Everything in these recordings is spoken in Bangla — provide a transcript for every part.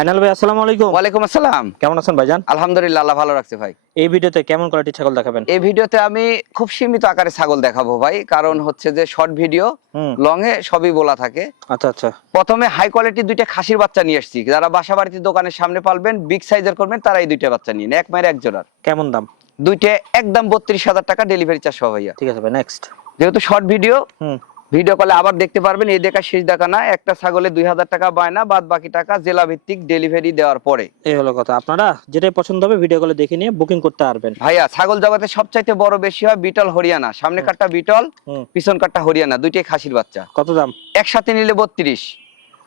আইনাল ভাই, আসসালামু আলাইকুম। ওয়ালাইকুম আসসালাম। কেমন আছেন ভাইজান? আলহামদুলিল্লাহ, আল্লাহ ভালো রাখছে ভাই। এই ভিডিওতে কেমন কোয়ালিটির ছাগল দেখাবেন? এই ভিডিওতে আমি খুব সীমিত আকারে ছাগল দেখাবো ভাই, কারণ হচ্ছে যে শর্ট ভিডিও, হুম। লং এ সবই বলা থাকে। আচ্ছা আচ্ছা। প্রথমে হাই কোয়ালিটির দুইটা খাসির বাচ্চা নিয়ে আসছি, যারা বাসা বাড়িতে দোকানের সামনে পালবেন, বিগ সাইজের করবেন, তারা এই দুইটা বাচ্চা নিন, এক মায়ের এক জোড়ার। কেমন দাম? দুইটা একদম 32,000 টাকা, ডেলিভারি চার্জ সহ ভাইয়া। ঠিক আছে ভাই, নেক্সট। যেহেতু শর্ট ভিডিও, হুম। ভিডিও কলে আবার দেখতে পারবেন। এই দেখা শেষ দেখা না, একটা ছাগলে 2,000 টাকা বায়না, বাদ বাকি টাকা জেলা ভিত্তিক ডেলিভারি দেওয়ার পরে। এই হলো কথা। আপনারা যেটাই পছন্দ হবে ভিডিও কলে দেখে নিয়ে বুকিং করতে পারবেন। ভাইয়া ছাগল জগতে সবচাইতে বড় বেশি হয় বিটল হরিয়ানা, সামনে কাটটা বিটল, হুম। পিছন কাটটা হরিয়ানা, দুইটাই খাসির বাচ্চা। কত দাম? একসাথে নিলে 32,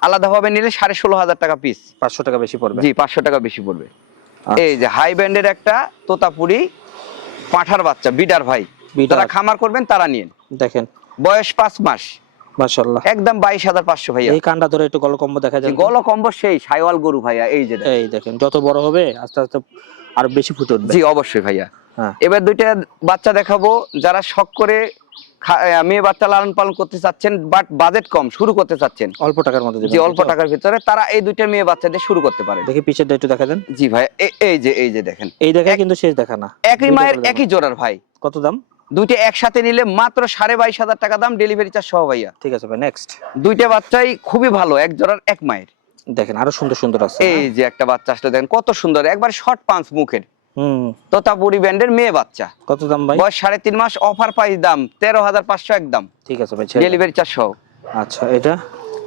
আলাদাভাবে নিলে 16,500 টাকা পিস। 500 টাকা বেশি পড়বে। জি, 500 টাকা বেশি পড়বে। আচ্ছা। এই যে হাই ব্যান্ডের একটা তোতাপুরি পাঠার বাচ্চা, বিডার ভাই, বিডার। যারা খামার করবেন তারা নিন। দেখেন, বয়স 5 মাস, মাশাআল্লাহ। একদম 22,500 ভাইয়া। এই কান্ডা ধরে একটু গলকম্ব দেখা যায়। গল কম্বো সেই সাইওয়াল গরু ভাইয়া, এই যে দেখেন। এই দেখেন, যত বড় হবে আস্তে আস্তে আর বেশি ফুটে উঠবে। জি অবশ্যই ভাইয়া। হ্যাঁ। এবার দুইটা বাচ্চা দেখাবো, যারা শখ করে মেয়ে বাচ্চা লালন পালন করতে চাচ্ছেন, বাট বাজেট কম, শুরু করতে চাচ্ছেন অল্প টাকার মধ্যে জি অল্প টাকার ভিতরে, তারা এই দুইটা মেয়ে বাচ্চা দিয়ে শুরু করতে পারে। দেখি পিছের একটু দেখা দেন। জি ভাই, এই যে দেখেন, এই দেখে কিন্তু শেষ দেখা না। একই মায়ের একই জোড়ার ভাই। কত দাম? দুইটা একসাথে নিলে মাত্র 22,500 টাকা দাম, ডেলিভারি চার্জ সহ ভাইয়া। ঠিক আছে ভাই, নেক্সট। দুইটা বাচ্চাই খুবই ভালো, এক জোড়ার এক মায়ের। দেখেন আরো সুন্দর সুন্দর আছে। এই যে একটা বাচ্চা আসলে দেখেন কত সুন্দর, একবার শর্ট পাঁচ মুখের, হুম। তোতাপুরি ব্যান্ডের মেয়ে বাচ্চা। কত দাম ভাই? বয়স 3.5 মাস, অফার প্রাইস দাম 13,500 একদম, ঠিক আছে ভাই, ডেলিভারি চার্জ সহ। আচ্ছা, এটা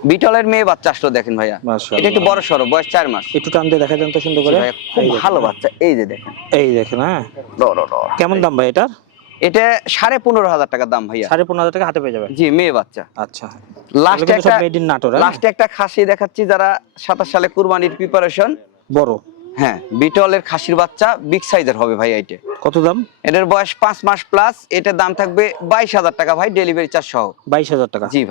বিটলের মেয়ে বাচ্চা আসলো দেখেন ভাইয়া, মাশাআল্লাহ। এটা একটু বড় সরো, বয়স 4 মাস। একটু টান দিয়ে দেখা দেন তো সুন্দর করে। জি ভাইয়া, খুব ভালো বাচ্চা, এই যে দেখেন। এই দেখেন, হ্যাঁ। কেমন দাম ভাই এটা? এটা 15,500 টাকা দাম ভাইয়া। 15,500 টাকা হাতে পেয়ে যাবে। জি, মেয়ে বাচ্চা। আচ্ছা। লাস্টে একটা মেড ইন নাটোর। লাস্টে একটা খাসি দেখাচ্ছি, যারা 27 সালে কুরবানির প্রিপারেশন। বড়। হ্যাঁ, বিটলের খাসির বাচ্চা, বিগ সাইজের হবে ভাই। এইটা কত দাম? এটার বয়স 5 মাস প্লাস, এটার দাম থাকবে 22,000 টাকা ভাই, ডেলিভারি চার্জ সহ। 22,000 টাকা। জি ভাই।